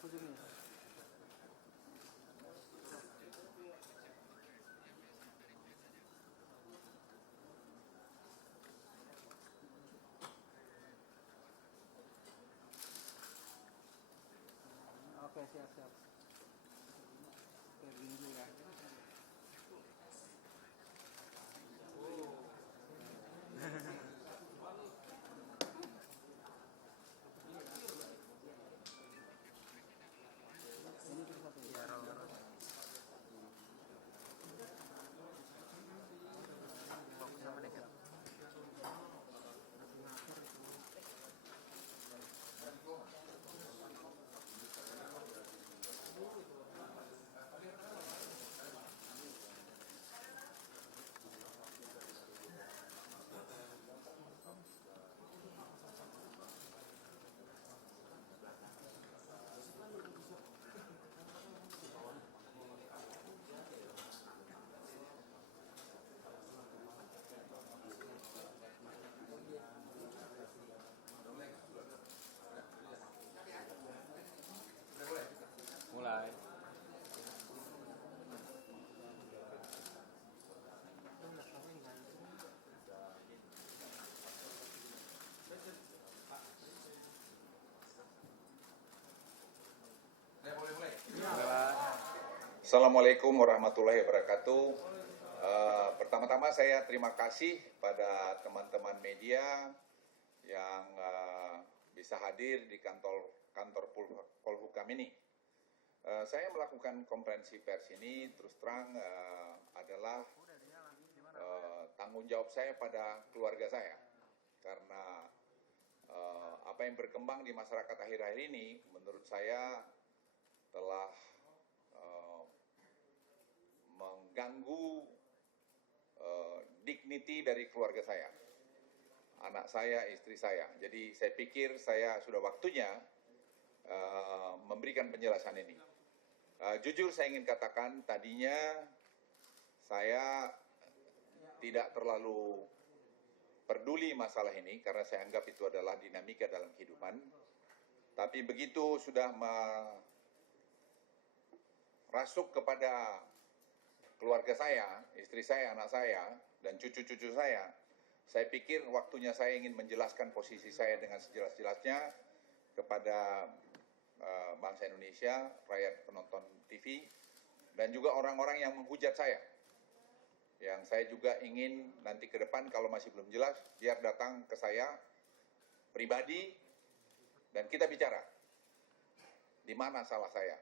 Oke, siap. Oke, gini dulu ya. Ini kita satu ya. Fokus sama dekat. Mulai. Assalamualaikum warahmatullahi wabarakatuh. Pertama-tama saya terima kasih pada teman-teman media yang bisa hadir di kantor Polhukam ini. Saya melakukan konferensi pers ini terus terang adalah tanggung jawab saya pada keluarga saya, karena apa yang berkembang di masyarakat akhir-akhir ini menurut saya telah mengganggu dignity dari keluarga saya, anak saya, istri saya. Jadi saya pikir saya sudah waktunya memberikan penjelasan ini. Jujur saya ingin katakan, tadinya saya tidak terlalu peduli masalah ini karena saya anggap itu adalah dinamika dalam kehidupan. Tapi begitu sudah merasuk kepada keluarga saya, istri saya, anak saya, dan cucu-cucu saya pikir waktunya saya ingin menjelaskan posisi saya dengan sejelas-jelasnya kepada bangsa Indonesia, rakyat penonton TV, dan juga orang-orang yang menghujat saya. Yang saya juga ingin nanti ke depan kalau masih belum jelas, biar datang ke saya pribadi dan kita bicara di mana salah saya.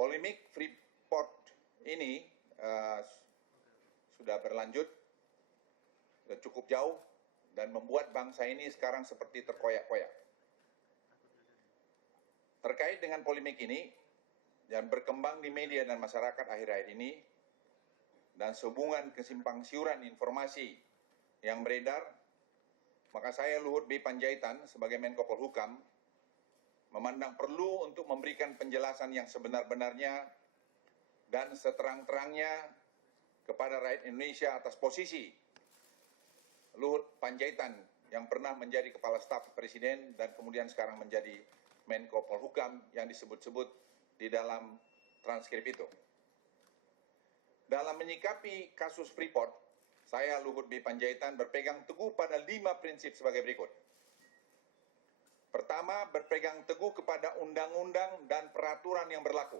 Polemik Freeport ini sudah berlanjut dan cukup jauh dan membuat bangsa ini sekarang seperti terkoyak-koyak. Terkait dengan polemik ini yang berkembang di media dan masyarakat akhir-akhir ini dan sehubungan kesimpang siuran informasi yang beredar, maka saya Luhut B. Panjaitan sebagai Menko Polhukam memandang perlu untuk memberikan penjelasan yang sebenar-benarnya dan seterang-terangnya kepada rakyat Indonesia atas posisi Luhut Panjaitan yang pernah menjadi Kepala Staf Presiden dan kemudian sekarang menjadi Menko Polhukam yang disebut-sebut di dalam transkrip itu. Dalam menyikapi kasus Freeport, saya Luhut B. Panjaitan berpegang teguh pada 5 prinsip sebagai berikut. Pertama, berpegang teguh kepada undang-undang dan peraturan yang berlaku.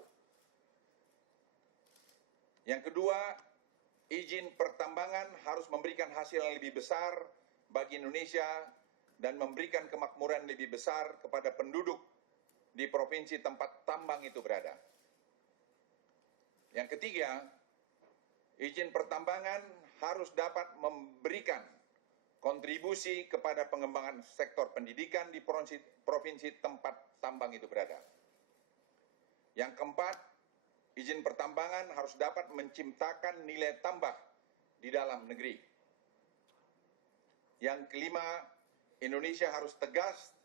Yang kedua, izin pertambangan harus memberikan hasil yang lebih besar bagi Indonesia dan memberikan kemakmuran lebih besar kepada penduduk di provinsi tempat tambang itu berada. Yang ketiga, izin pertambangan harus dapat memberikan kontribusi kepada pengembangan sektor pendidikan di provinsi tempat tambang itu berada. Yang keempat, izin pertambangan harus dapat menciptakan nilai tambah di dalam negeri. Yang kelima, Indonesia harus tegas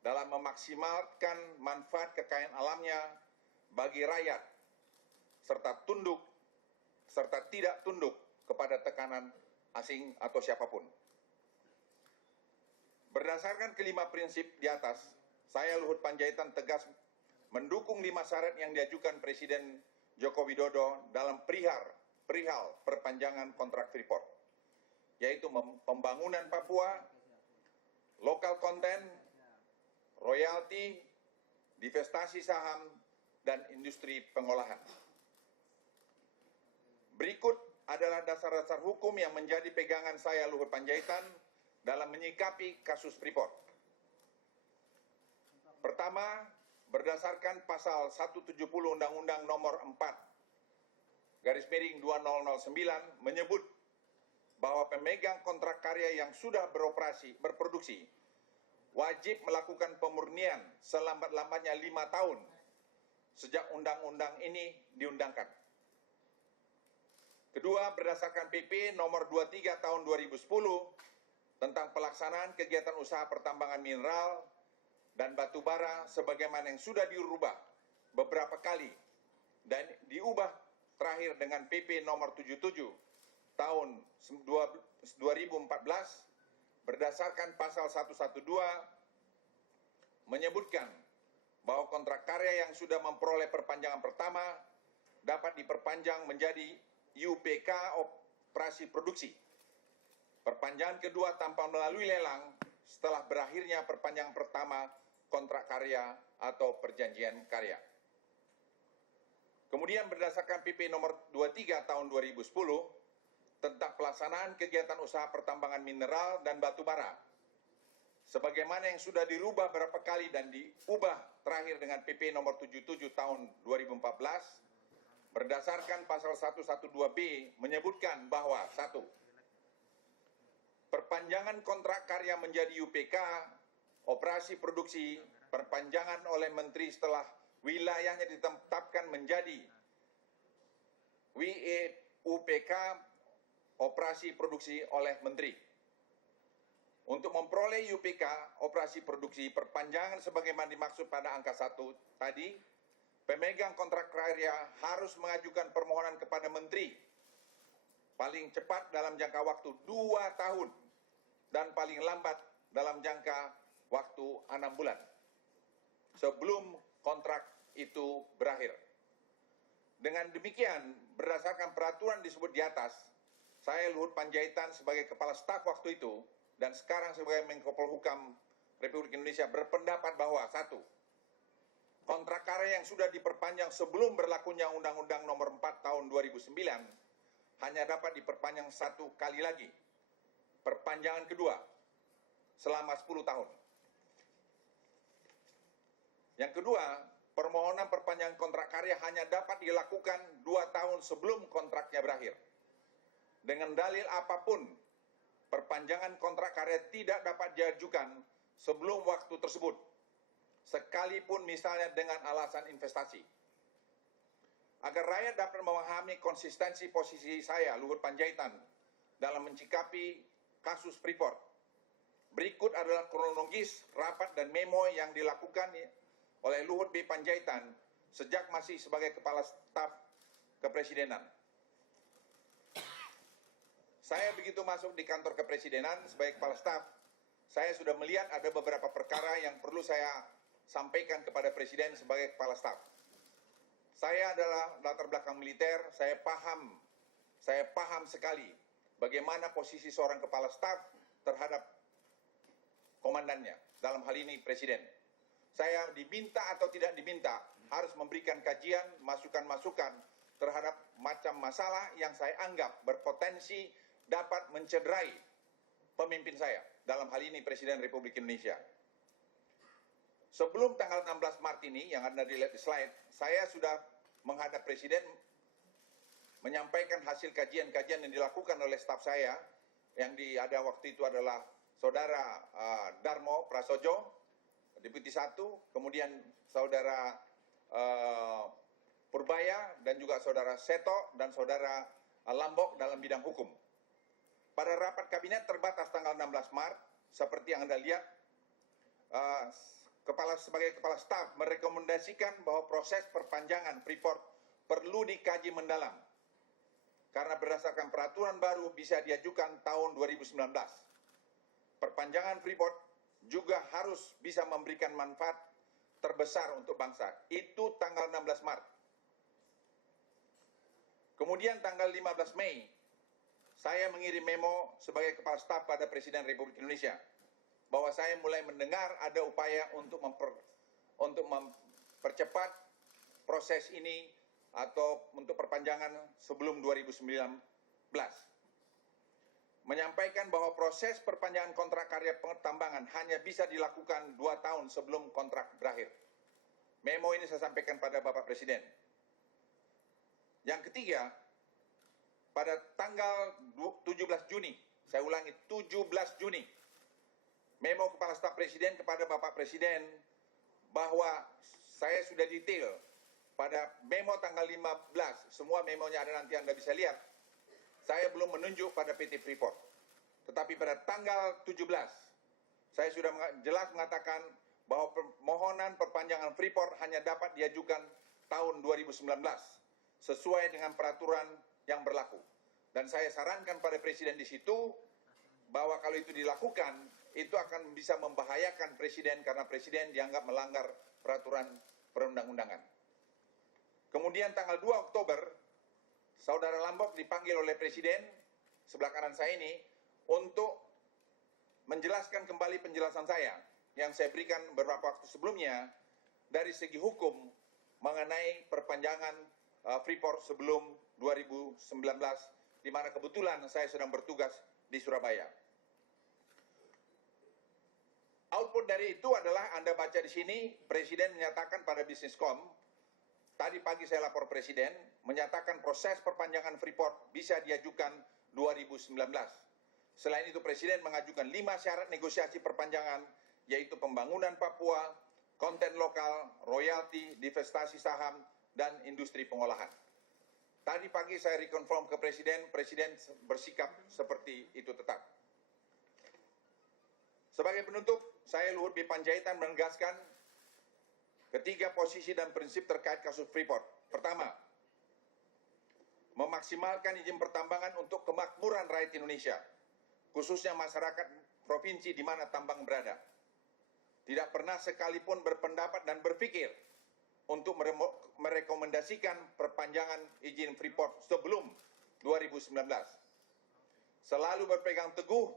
dalam memaksimalkan manfaat kekayaan alamnya bagi rakyat, serta tidak tunduk kepada tekanan asing atau siapapun. Berdasarkan kelima prinsip di atas, saya Luhut Panjaitan tegas mendukung 5 syarat yang diajukan Presiden Joko Widodo dalam perihal perpanjangan kontrak Freeport, yaitu pembangunan Papua, lokal konten, royalti, divestasi saham, dan industri pengolahan. Berikut adalah dasar-dasar hukum yang menjadi pegangan saya Luhut Panjaitan dalam menyikapi kasus Freeport. Pertama, berdasarkan pasal 170 Undang-Undang Nomor 4/2009 menyebut bahwa pemegang kontrak karya yang sudah berproduksi wajib melakukan pemurnian selambat-lambatnya 5 tahun sejak undang-undang ini diundangkan. Kedua, berdasarkan PP nomor 23 tahun 2010 tentang pelaksanaan kegiatan usaha pertambangan mineral dan batu bara sebagaimana yang sudah dirubah beberapa kali dan diubah terakhir dengan PP nomor 77 tahun 2014 berdasarkan pasal 112 menyebutkan bahwa kontrak karya yang sudah memperoleh perpanjangan pertama dapat diperpanjang menjadi UPK operasi produksi. Perpanjangan kedua tanpa melalui lelang setelah berakhirnya perpanjangan pertama kontrak karya atau perjanjian karya. Kemudian berdasarkan PP nomor 23 tahun 2010 tentang pelaksanaan kegiatan usaha pertambangan mineral dan batu bara, sebagaimana yang sudah dirubah beberapa kali dan diubah terakhir dengan PP nomor 77 tahun 2014, berdasarkan pasal 112B menyebutkan bahwa 1. Perpanjangan kontrak karya menjadi UPK, operasi produksi, perpanjangan oleh Menteri setelah wilayahnya ditetapkan menjadi UPK, operasi produksi oleh Menteri. Untuk memperoleh UPK, operasi produksi, perpanjangan sebagaimana dimaksud pada angka 1 tadi, pemegang kontrak karya harus mengajukan permohonan kepada Menteri paling cepat dalam jangka waktu 2 tahun dan paling lambat dalam jangka waktu 6 bulan sebelum kontrak itu berakhir. Dengan demikian, berdasarkan peraturan disebut di atas, saya Luhut Panjaitan sebagai Kepala Staf waktu itu dan sekarang sebagai Menko Polhukam Republik Indonesia berpendapat bahwa 1. Kontrak karya yang sudah diperpanjang sebelum berlakunya Undang-Undang Nomor 4 Tahun 2009 hanya dapat diperpanjang 1 kali lagi. Perpanjangan kedua selama 10 tahun. Yang kedua, permohonan perpanjangan kontrak karya hanya dapat dilakukan 2 tahun sebelum kontraknya berakhir. Dengan dalil apapun, perpanjangan kontrak karya tidak dapat diajukan sebelum waktu tersebut, sekalipun misalnya dengan alasan investasi. Agar rakyat dapat memahami konsistensi posisi saya, Luhut Panjaitan, dalam mencikapi kasus Freeport, berikut adalah kronologis rapat dan memo yang dilakukan oleh Luhut B. Panjaitan sejak masih sebagai Kepala Staf Kepresidenan. Saya begitu masuk di kantor kepresidenan sebagai Kepala Staf, saya sudah melihat ada beberapa perkara yang perlu saya sampaikan kepada Presiden sebagai Kepala Staf. Saya adalah latar belakang militer, saya paham sekali bagaimana posisi seorang Kepala Staf terhadap komandannya, dalam hal ini Presiden. Saya diminta atau tidak diminta harus memberikan kajian, masukan-masukan terhadap macam masalah yang saya anggap berpotensi dapat mencederai pemimpin saya, dalam hal ini Presiden Republik Indonesia. Sebelum tanggal 16 Maret ini, yang ada di slide, saya sudah menghadap Presiden menyampaikan hasil kajian-kajian yang dilakukan oleh staf saya, yang ada waktu itu adalah Saudara Darmo Prasojo, Deputi 1, kemudian Saudara Purbaya, dan juga Saudara Seto, dan Saudara Lambok dalam bidang hukum. Pada rapat kabinet terbatas tanggal 16 Maret, seperti yang Anda lihat, sebagai Kepala Staf merekomendasikan bahwa proses perpanjangan Freeport perlu dikaji mendalam, karena berdasarkan peraturan baru bisa diajukan tahun 2019. Perpanjangan Freeport juga harus bisa memberikan manfaat terbesar untuk bangsa. Itu tanggal 16 Maret. Kemudian tanggal 15 Mei, saya mengirim memo sebagai Kepala Staf pada Presiden Republik Indonesia bahwa saya mulai mendengar ada upaya untuk mempercepat proses ini atau untuk perpanjangan sebelum 2019. Menyampaikan bahwa proses perpanjangan kontrak karya pertambangan hanya bisa dilakukan 2 tahun sebelum kontrak berakhir. Memo ini saya sampaikan pada Bapak Presiden. Yang ketiga, pada tanggal 17 Juni, saya ulangi 17 Juni, memo Kepala Staf Presiden kepada Bapak Presiden bahwa saya sudah detail pada memo tanggal 15, semua memonya ada nanti Anda bisa lihat. Saya belum menunjuk pada PT Freeport. Tetapi pada tanggal 17, saya sudah jelas mengatakan bahwa permohonan perpanjangan Freeport hanya dapat diajukan tahun 2019 sesuai dengan peraturan yang berlaku. Dan saya sarankan pada Presiden di situ bahwa kalau itu dilakukan, itu akan bisa membahayakan Presiden karena Presiden dianggap melanggar peraturan perundang-undangan. Kemudian tanggal 2 Oktober, Saudara Lambok dipanggil oleh Presiden, sebelah kanan saya ini, untuk menjelaskan kembali penjelasan saya yang saya berikan beberapa waktu sebelumnya dari segi hukum mengenai perpanjangan Freeport sebelum 2019, di mana kebetulan saya sedang bertugas di Surabaya. Output dari itu adalah Anda baca di sini, Presiden menyatakan pada Businesscom, tadi pagi saya lapor Presiden, menyatakan proses perpanjangan Freeport bisa diajukan 2019. Selain itu Presiden mengajukan 5 syarat negosiasi perpanjangan, yaitu pembangunan Papua, konten lokal, royalti, divestasi saham, dan industri pengolahan. Tadi pagi saya reconfirm ke Presiden, Presiden bersikap seperti itu tetap. Sebagai penutup, saya Luhut B. Panjaitan menegaskan ketiga posisi dan prinsip terkait kasus Freeport. Pertama, memaksimalkan izin pertambangan untuk kemakmuran rakyat Indonesia, khususnya masyarakat provinsi di mana tambang berada. Tidak pernah sekalipun berpendapat dan berpikir untuk merekomendasikan perpanjangan izin Freeport sebelum 2019. Selalu berpegang teguh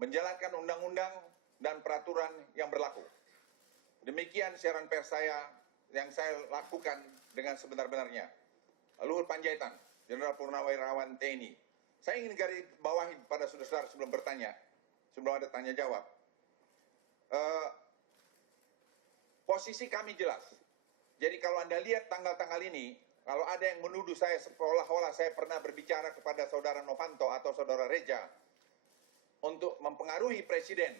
menjalankan undang-undang dan peraturan yang berlaku. Demikian siaran pers saya yang saya lakukan dengan sebenar-benarnya. Luhut Panjaitan, Jenderal Purnawirawan TNI. Saya ingin garis bawahi pada saudara-saudara sebelum bertanya, sebelum ada tanya jawab. Posisi kami jelas. Jadi kalau Anda lihat tanggal-tanggal ini, kalau ada yang menuduh saya seolah-olah saya pernah berbicara kepada saudara Novanto atau saudara Reja untuk mempengaruhi Presiden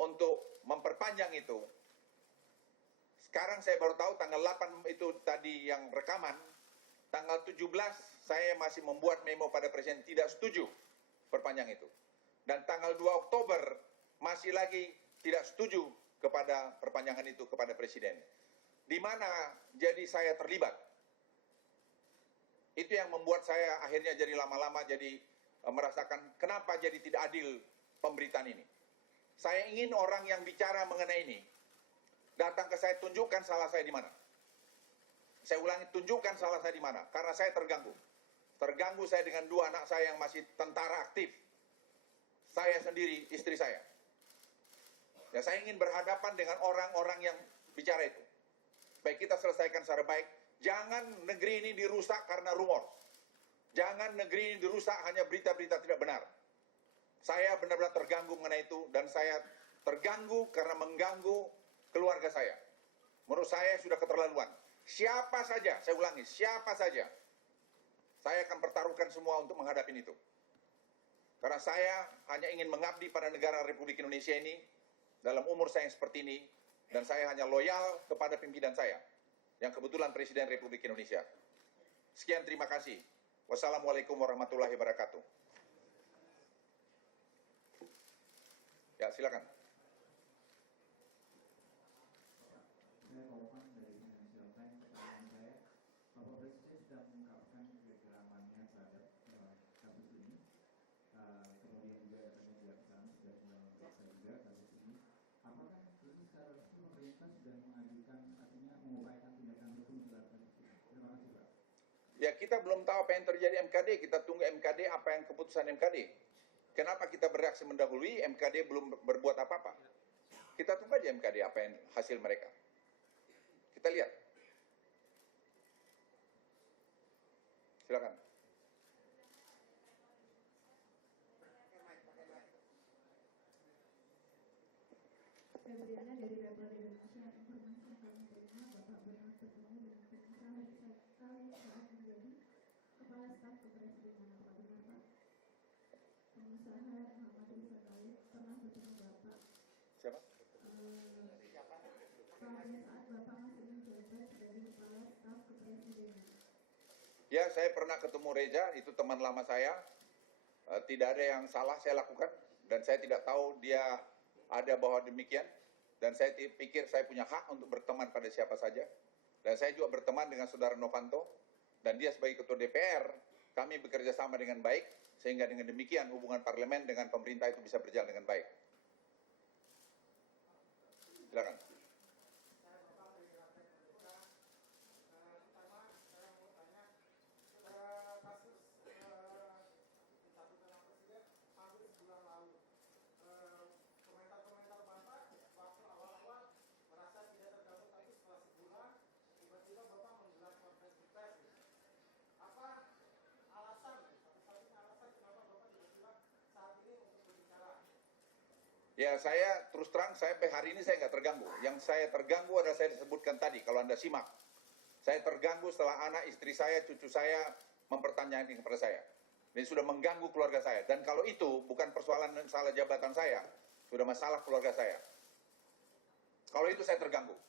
untuk memperpanjang itu. Sekarang saya baru tahu tanggal 8 itu tadi yang rekaman, tanggal 17 saya masih membuat memo pada Presiden tidak setuju perpanjang itu. Dan tanggal 2 Oktober masih lagi tidak setuju kepada perpanjangan itu kepada Presiden. Di mana jadi saya terlibat. Itu yang membuat saya akhirnya jadi lama-lama jadi merasakan kenapa jadi tidak adil pemberitaan ini. Saya ingin orang yang bicara mengenai ini datang ke saya, tunjukkan salah saya di mana. Saya ulangi, tunjukkan salah saya di mana. Karena saya terganggu. Terganggu saya dengan 2 anak saya yang masih tentara aktif. Saya sendiri, istri saya. Ya, saya ingin berhadapan dengan orang-orang yang bicara itu. Baik, kita selesaikan secara baik. Jangan negeri ini dirusak karena rumor. Jangan negeri ini dirusak hanya berita-berita tidak benar. Saya benar-benar terganggu mengenai itu. Dan saya terganggu karena mengganggu keluarga saya. Menurut saya sudah keterlaluan. Siapa saja, saya ulangi, siapa saja, saya akan pertaruhkan semua untuk menghadapi itu. Karena saya hanya ingin mengabdi pada negara Republik Indonesia ini, dalam umur saya yang seperti ini, dan saya hanya loyal kepada pimpinan saya, yang kebetulan Presiden Republik Indonesia. Sekian, terima kasih. Wassalamualaikum warahmatullahi wabarakatuh. Ya, silakan. Ya kita belum tahu apa yang terjadi MKD, kita tunggu MKD apa yang keputusan MKD. Kenapa kita bereaksi mendahului, MKD belum berbuat apa-apa. Kita tunggu aja MKD apa yang hasil mereka. Kita lihat. Silakan. Febriana dari Republik Indonesia. Informasi yang kami terima, Bapak pernah bertemu dengan pengusaha sekali saat menjadi Kepala Staf Kepresidenan. Apa benar, Pak? Pengusaha Muhammad Rizal Khalid pernah bertemu Bapak. Siapa? Pada saat Bapak masih menjabat sebagai Kepala Staf Kepresidenan. Ya, saya pernah ketemu Reza, itu teman lama saya. Tidak ada yang salah saya lakukan, dan saya tidak tahu dia ada bahwa demikian. Dan saya pikir saya punya hak untuk berteman pada siapa saja. Dan saya juga berteman dengan saudara Novanto, dan dia sebagai ketua DPR, kami bekerja sama dengan baik, sehingga dengan demikian hubungan parlemen dengan pemerintah itu bisa berjalan dengan baik. Silakan. Ya, saya terus terang, sampai hari ini saya nggak terganggu. Yang saya terganggu adalah saya disebutkan tadi, kalau Anda simak. Saya terganggu setelah anak, istri saya, cucu saya mempertanyakan kepada saya. Ini sudah mengganggu keluarga saya. Dan kalau itu bukan persoalan salah jabatan saya, sudah masalah keluarga saya. Kalau itu saya terganggu.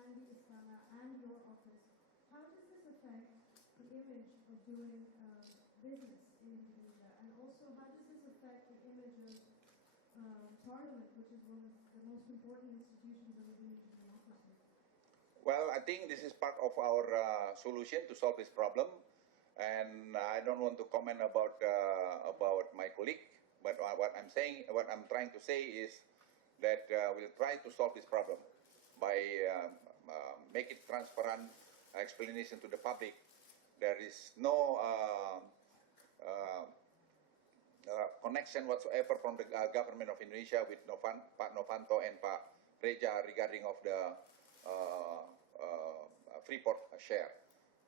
And the Istana and your office, how does this affect the image of doing business in Indonesia? And also, how does this affect the image of Parliament, which is one of the most important institutions of Indonesian democracy? Well, I think this is part of our solution to solve this problem. And I don't want to comment about my colleague, but what I'm trying to say is that we'll try to solve this problem by make it transparent explanation to the public. There is no connection whatsoever from the government of Indonesia with Pak Novanto and Pak Reza regarding of the Freeport share.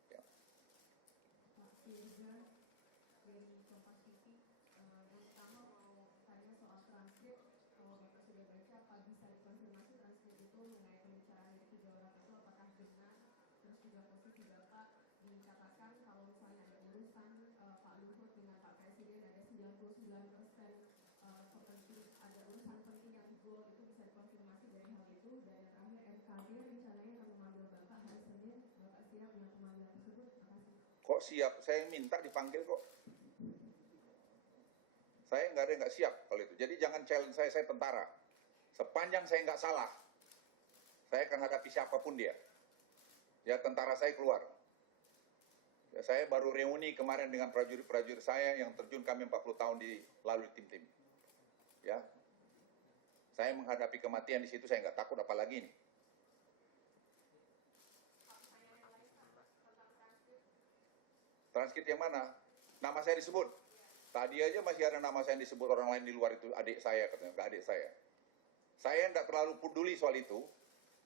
Yeah. Pak Firza dari Kompas TV, pertama mau tanya soal transkrip. Kalau Bapak sudah baca, Pak bisa dikonfirmasi transkrip itu mengenai pembicaraan dari 3 orang itu apakah benar? Terus juga posisi Bapak dikatakan kalau misalnya ada urusan Pak Luhut dengan Pak Presiden ada 99% ada urusan penting yang goal, itu bisa dikonfirmasi dari hal itu. Dan yang terakhir, MKD rencananya akan memanggil Bapak hari Senin. Bapak siap dengan pemanggilan tersebut? Terima kasih. Kok siap? Saya minta dipanggil kok. Saya nggak siap kalau itu. Jadi jangan challenge saya tentara. Sepanjang saya nggak salah, saya akan hadapi siapapun dia. Ya, tentara saya keluar. Ya, saya baru reuni kemarin dengan prajurit-prajurit saya yang terjun kami 40 tahun di lalu tim-tim. Ya, saya menghadapi kematian di situ, saya nggak takut apalagi ini. Transkrip yang mana? Nama saya disebut. Tadi aja masih ada nama saya yang disebut orang lain di luar itu, adik saya katanya, nggak adik saya. Saya tidak terlalu peduli soal itu,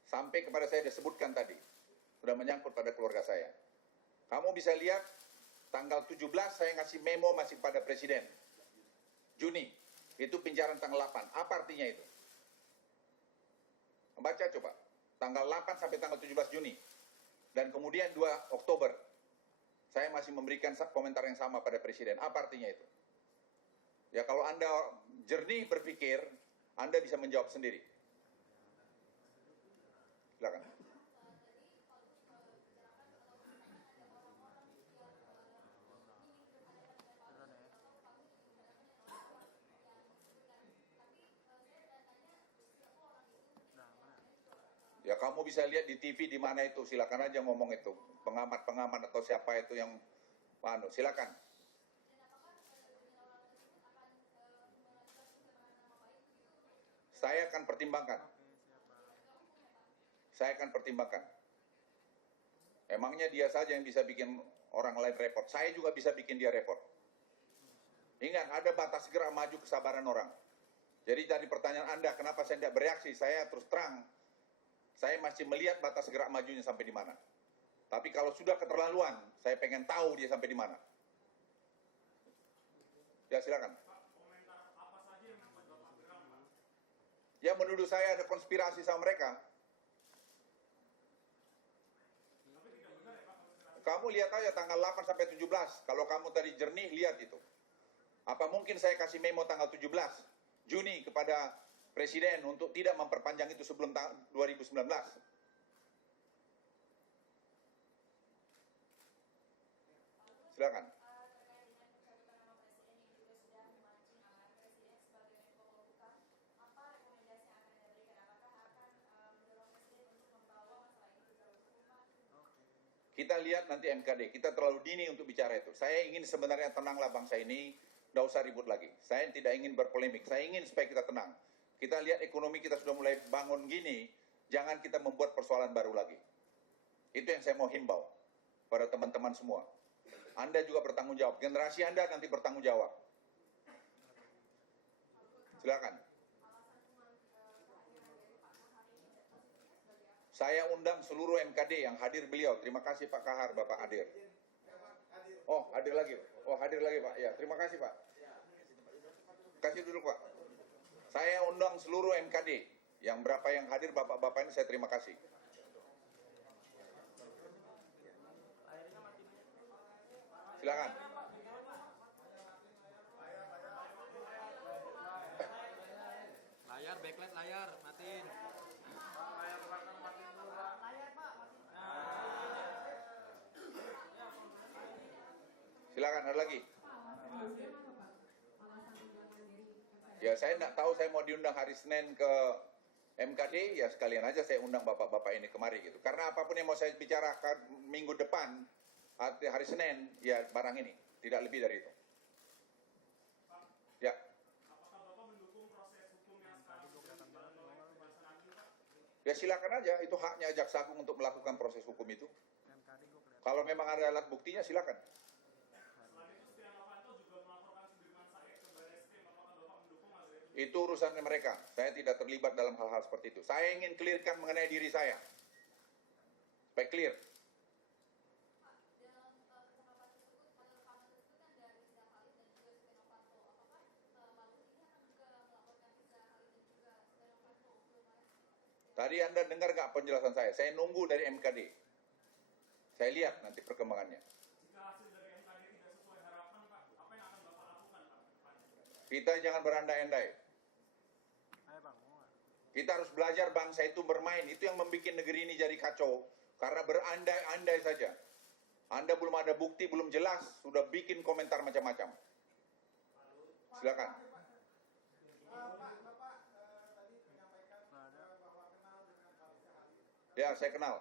sampai kepada saya disebutkan tadi. Sudah menyangkut pada keluarga saya. Kamu bisa lihat, tanggal 17 saya ngasih memo masih pada Presiden. Juni, itu penjarahan tanggal 8. Apa artinya itu? Baca coba, tanggal 8 sampai tanggal 17 Juni. Dan kemudian 2 Oktober, saya masih memberikan komentar yang sama pada Presiden. Apa artinya itu? Ya, kalau Anda jernih berpikir, Anda bisa menjawab sendiri. Silakan. Ya, kamu bisa lihat di TV di mana itu, silakan aja ngomong itu. Pengamat-pengamat atau siapa itu yang silakan. Saya akan pertimbangkan. Saya akan pertimbangkan. Emangnya dia saja yang bisa bikin orang lain repot. Saya juga bisa bikin dia repot. Ingat, ada batas gerak maju kesabaran orang. Jadi dari pertanyaan Anda, kenapa saya tidak bereaksi? Saya terus terang, saya masih melihat batas gerak majunya sampai di mana. Tapi kalau sudah keterlaluan, saya pengen tahu dia sampai di mana. Ya, silakan. Ya, menuduh saya ada konspirasi sama mereka. Kamu lihat aja tanggal 8 sampai 17. Kalau kamu tadi jernih, lihat itu. Apa mungkin saya kasih memo tanggal 17 Juni kepada Presiden untuk tidak memperpanjang itu sebelum 2019? Silakan. Kita lihat nanti MKD, kita terlalu dini untuk bicara itu. Saya ingin sebenarnya tenanglah bangsa ini, tidak usah ribut lagi. Saya tidak ingin berpolemik, saya ingin supaya kita tenang. Kita lihat ekonomi kita sudah mulai bangun gini, jangan kita membuat persoalan baru lagi. Itu yang saya mau himbau pada teman-teman semua. Anda juga bertanggung jawab, generasi Anda nanti bertanggung jawab. Silakan. Saya undang seluruh MKD yang hadir beliau. Terima kasih Pak Kahar, Bapak hadir. Oh, hadir lagi. Oh, hadir lagi Pak. Ya, terima kasih Pak. Kasih duduk Pak. Saya undang seluruh MKD. Yang berapa yang hadir Bapak-Bapak ini saya terima kasih. Silakan. Layar, backlight layar, matiin. Silakan, ada lagi. Ya, saya tidak tahu saya mau diundang hari Senin ke MKD, ya sekalian aja saya undang bapak-bapak ini kemari gitu. Karena apapun yang mau saya bicarakan minggu depan, hari Senin, ya barang ini. Tidak lebih dari itu. Ya. Apakah Bapak mendukung proses hukum yang sekarang sedang dijalankan oleh Kejaksaan Agung, Pak? Ya silakan aja, itu haknya Jaksa Agung untuk melakukan proses hukum itu. Kalau memang ada alat buktinya silakan. Selain itu, Setia Novanto juga melaporkan Sudirman Said ke Barreskrim. Apakah Bapak mendukung hal itu? Itu urusannya mereka. Saya tidak terlibat dalam hal-hal seperti itu. Saya ingin clearkan mengenai diri saya. Supaya clear. Tadi Anda dengar nggak penjelasan saya? Saya nunggu dari MKD. Saya lihat nanti perkembangannya. Jika hasil dari MKD tidak sesuai harapan, Pak, apa yang akan Bapak lakukan, Pak? Kita jangan berandai-andai. Kita harus belajar bangsa itu bermain. Itu yang membuat negeri ini jadi kacau. Karena berandai-andai saja. Anda belum ada bukti, belum jelas, sudah bikin komentar macam-macam. Silakan. Ya, saya kenal.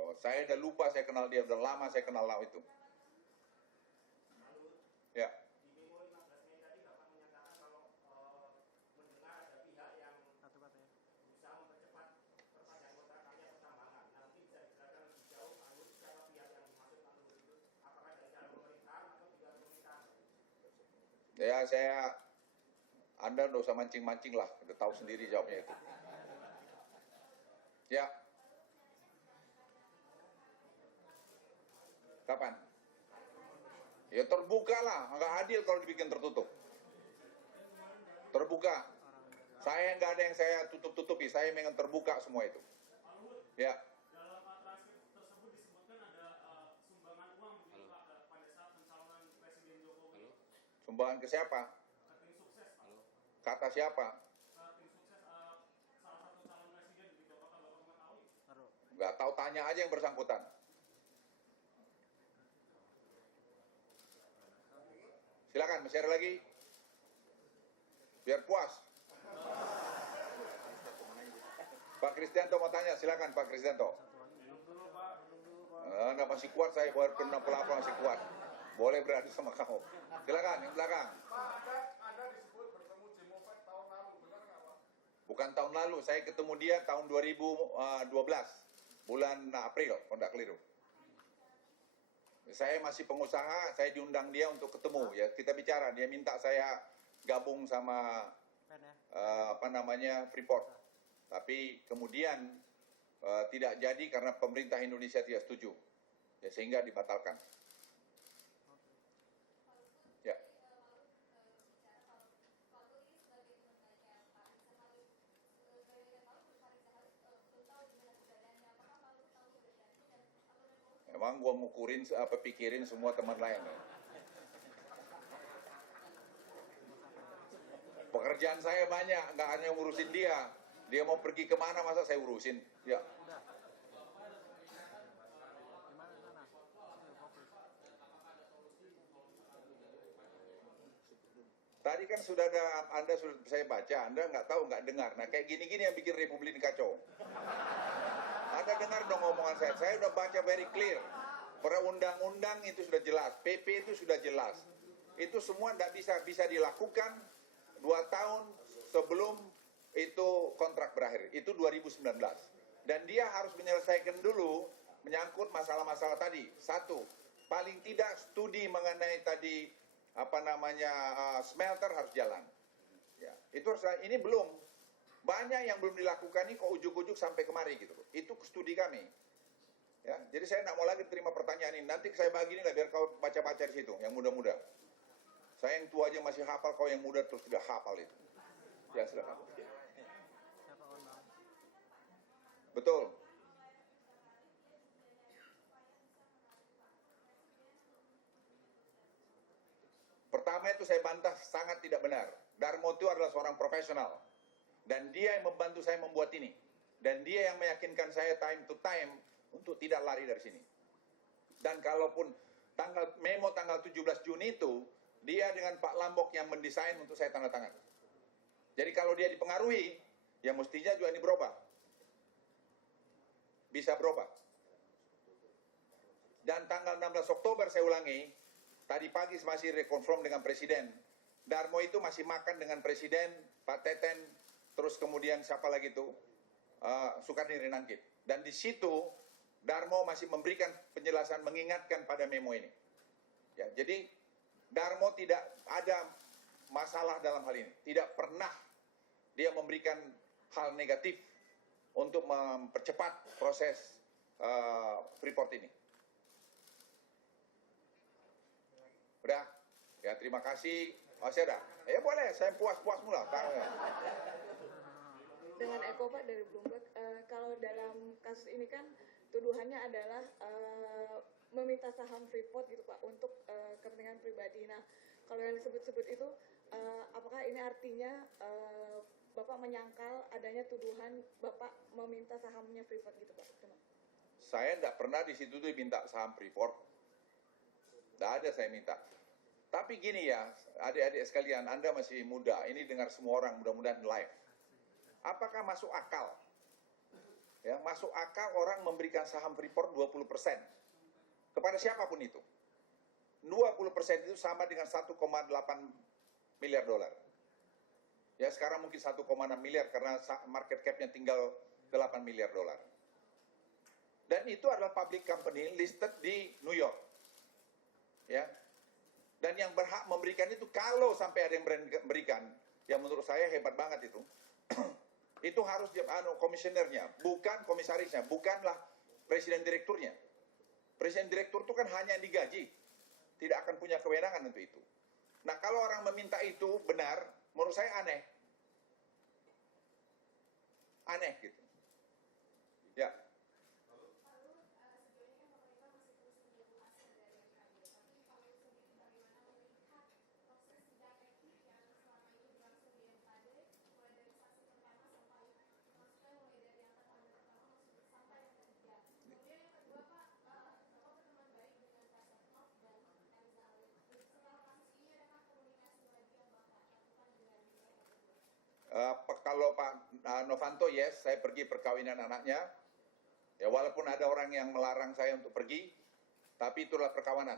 Oh, saya udah lupa saya kenal dia, udah lama saya kenal itu. Ya. Di memo 15 Mei tadi Bapak menyatakan kalau mendengar ada pihak yang berusaha mempercepat perpanjangan kontrak karya pertambangan. Nah, mungkin bisa dijelaskan lebih jauh siapa pihak yang dimaksud Pak Luhut itu? Apakah dari dalam pemerintahan atau tidak pemerintahan? Ya, Anda udah usah mancing-mancing lah, udah tahu sendiri jawabnya itu. Ya. Kapan? Ya terbuka lah, nggak adil kalau dibikin tertutup. Terbuka. Saya nggak ada yang saya tutup-tutupi, saya ingin terbuka semua itu. Ya. Dalam transkrip tersebut disebutkan ada sumbangan uang begitu Pak pada saat pencalonan Presiden Jokowi. Sumbangan ke siapa? Ke tim sukses Pak. Kata siapa? Ke tim sukses salah satu calon presiden begitu. Apakah Bapak mengetahui? Nggak tahu, tanya aja yang bersangkutan. Silakan, masih ada lagi? Biar puas. Pak Kristianto mau tanya, silakan Pak Kristianto. Anda masih kuat, saya baru 68 masih kuat. Boleh beradu sama kamu. Silakan, yang belakang. Pak, ada Bukan tahun lalu, saya ketemu dia tahun 2012, bulan April, kalau tidak keliru. Saya masih pengusaha, saya diundang dia untuk ketemu, ya kita bicara. Dia minta saya gabung sama Freeport. Tapi kemudian tidak jadi karena pemerintah Indonesia tidak setuju, ya sehingga dibatalkan. Ya. Emang gua mukurin apa pikirin semua teman lain. Ya? Pekerjaan saya banyak, nggak hanya ngurusin dia. Dia mau pergi kemana masa saya urusin? Ya. Tadi kan sudah ada, Anda sudah saya baca, Anda nggak tahu, nggak dengar. Nah kayak gini-gini yang bikin Republik ini kacau. Anda dengar dong omongan saya udah baca very clear. Perundang-undang itu sudah jelas, PP itu sudah jelas. Itu semua tidak bisa dilakukan 2 tahun sebelum itu kontrak berakhir. Itu 2019. Dan dia harus menyelesaikan dulu menyangkut masalah-masalah tadi. 1, paling tidak studi mengenai tadi smelter harus jalan. Ya, itu harus, ini belum. Banyak yang belum dilakukan ini kok ujuk-ujuk sampai kemari gitu. Itu studi kami. Ya, jadi saya tidak mau lagi terima pertanyaan ini. Nanti saya bagi ini lah biar kau baca-baca di situ, yang muda-muda. Saya yang tua aja masih hafal, kau yang muda terus tidak hafal itu. Ya, silakan. Betul. Pertama itu saya bantah sangat tidak benar. Darmo itu adalah seorang profesional. Dan dia yang membantu saya membuat ini. Dan dia yang meyakinkan saya time to time untuk tidak lari dari sini. Dan kalaupun memo tanggal 17 Juni itu, dia dengan Pak Lambok yang mendesain untuk saya tanda tangan. Jadi kalau dia dipengaruhi, ya mestinya juga ini berubah. Bisa berubah. Dan tanggal 16 Oktober saya ulangi, tadi pagi masih rekonfirm dengan Presiden. Darmo itu masih makan dengan Presiden, Pak Teten, terus kemudian siapa lagi itu? Sukarni Rinangkit. Dan di situ Darmo masih memberikan penjelasan, mengingatkan pada memo ini. Ya, jadi Darmo tidak ada masalah dalam hal ini. Tidak pernah dia memberikan hal negatif untuk mempercepat proses Freeport ini. Udah? Ya, terima kasih. Masih ada? Ya boleh, saya puas-puas mula. Dengan Eko Pak dari Bloomberg, kalau dalam kasus ini kan tuduhannya adalah meminta saham Freeport gitu Pak untuk kepentingan pribadi. Nah, kalau yang disebut-sebut itu, apakah ini artinya Bapak menyangkal adanya tuduhan Bapak meminta sahamnya Freeport gitu Pak? Saya tidak pernah di situ tuh minta saham Freeport. Tidak ada saya minta. Tapi gini ya, adik-adik sekalian, Anda masih muda, ini dengar semua orang, mudah-mudahan live. Apakah masuk akal? Ya, masuk akal orang memberikan saham Freeport 20% kepada siapapun itu. 20% itu sama dengan 1,8 miliar dolar. Ya, sekarang mungkin 1,6 miliar karena market cap-nya tinggal 8 miliar dolar. Dan itu adalah public company listed di New York. Ya. Dan yang berhak memberikan itu, kalau sampai ada yang memberikan, yang menurut saya hebat banget itu, itu harus komisionernya, bukan komisarisnya, bukanlah presiden direkturnya. Presiden direktur itu kan hanya yang digaji, tidak akan punya kewenangan untuk itu. Nah, kalau orang meminta itu benar, menurut saya aneh. Aneh gitu. Ya. Kalau Pak Novanto, yes, saya pergi perkawinan anaknya. Ya, walaupun ada orang yang melarang saya untuk pergi, tapi itulah perkawinan.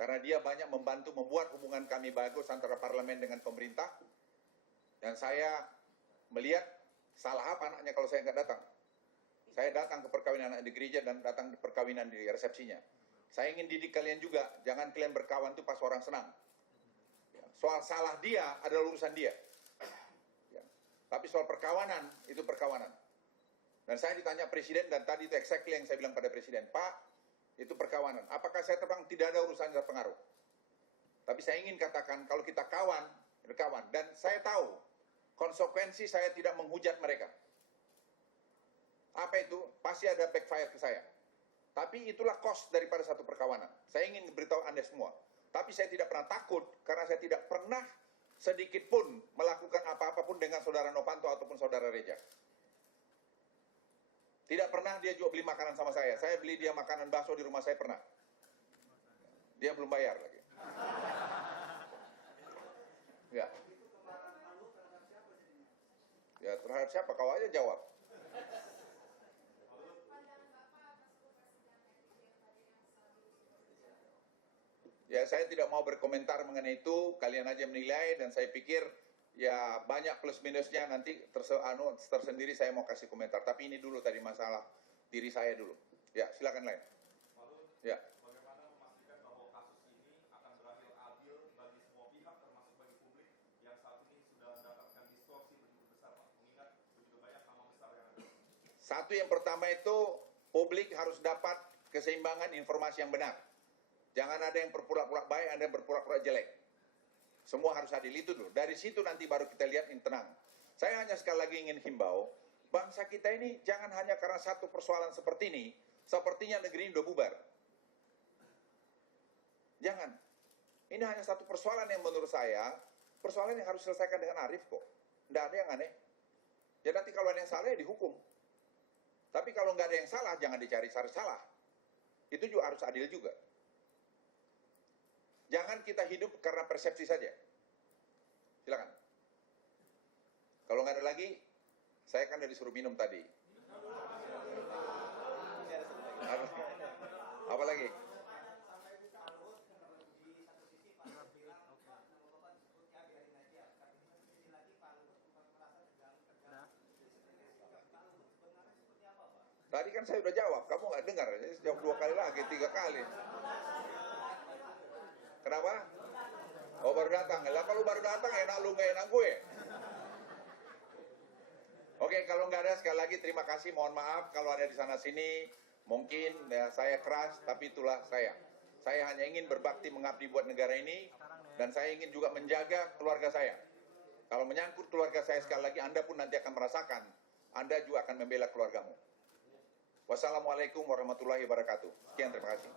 Karena dia banyak membantu membuat hubungan kami bagus antara parlemen dengan pemerintah. Dan saya melihat Salah apa anaknya kalau saya nggak datang? Saya datang ke perkawinan anak di gereja dan datang di perkawinan di resepsinya. Saya ingin didik kalian juga, jangan kalian berkawan tuh pas orang senang. Ya, soal salah dia adalah urusan dia. Ya. Tapi soal perkawanan, itu perkawanan. Dan saya ditanya presiden, dan tadi itu exactly yang saya bilang pada presiden, Pak, itu perkawanan. Apakah saya terbang? Tidak ada urusan dan pengaruh. Tapi saya ingin katakan, kalau kita kawan, berkawan. Dan saya tahu, konsekuensi saya tidak menghujat mereka. Apa itu? Pasti ada backfire ke saya. Tapi itulah cost daripada satu perkawanan. Saya ingin beritahu Anda semua. Tapi saya tidak pernah takut, karena saya tidak pernah sedikit pun melakukan apa-apa pun dengan saudara Novanto ataupun saudara Reja. Tidak pernah dia juga beli makanan sama saya. Saya beli dia makanan bakso di rumah saya pernah. Dia belum bayar lagi. Ya. Ya, terhadap siapa? Kau aja jawab. Ya, saya tidak mau berkomentar mengenai itu, kalian aja menilai, dan saya pikir ya banyak plus minusnya, nanti tersendiri saya mau kasih komentar. Tapi ini dulu tadi masalah diri saya dulu. Ya, silakan lain. Ya. Bagaimana memastikan bahwa kasus ini akan berakhir adil bagi semua pihak, termasuk bagi publik yang saat ini sudah mendapatkan distorsi begitu besar, Pak? Mengingat begitu banyak nama besar yang ada. Satu, yang pertama itu publik harus dapat keseimbangan informasi yang benar. Jangan ada yang berpura-pura baik, ada yang berpura-pura jelek. Semua harus adil, itu dulu. Dari situ nanti baru kita lihat yang tenang. Saya hanya sekali lagi ingin himbau, bangsa kita ini jangan hanya karena satu persoalan seperti ini, sepertinya negeri ini udah bubar. Jangan. Ini hanya satu persoalan yang menurut saya, persoalan yang harus diselesaikan dengan arif kok. Tidak ada yang aneh. Ya nanti kalau ada yang salah ya dihukum. Tapi kalau nggak ada yang salah, jangan dicari salah. Itu juga harus adil juga. Jangan kita hidup karena persepsi saja. Silakan. Kalau nggak ada lagi, saya kan udah disuruh minum tadi. Apa lagi? Tadi kan saya udah jawab, kamu nggak dengar. Saya jawab 2 kali lagi, 3 kali. Kenapa? Oh baru datang. Lah kalau baru datang enak lu, nggak enak gue. Oke, kalau nggak ada, sekali lagi terima kasih. Mohon maaf kalau ada di sana sini mungkin ya, saya keras, tapi itulah saya. Saya hanya ingin berbakti mengabdi buat negara ini, dan saya ingin juga menjaga keluarga saya. Kalau menyangkut keluarga saya, sekali lagi Anda pun nanti akan merasakan, Anda juga akan membela keluargamu. Wassalamualaikum warahmatullahi wabarakatuh. Sekian, terima kasih.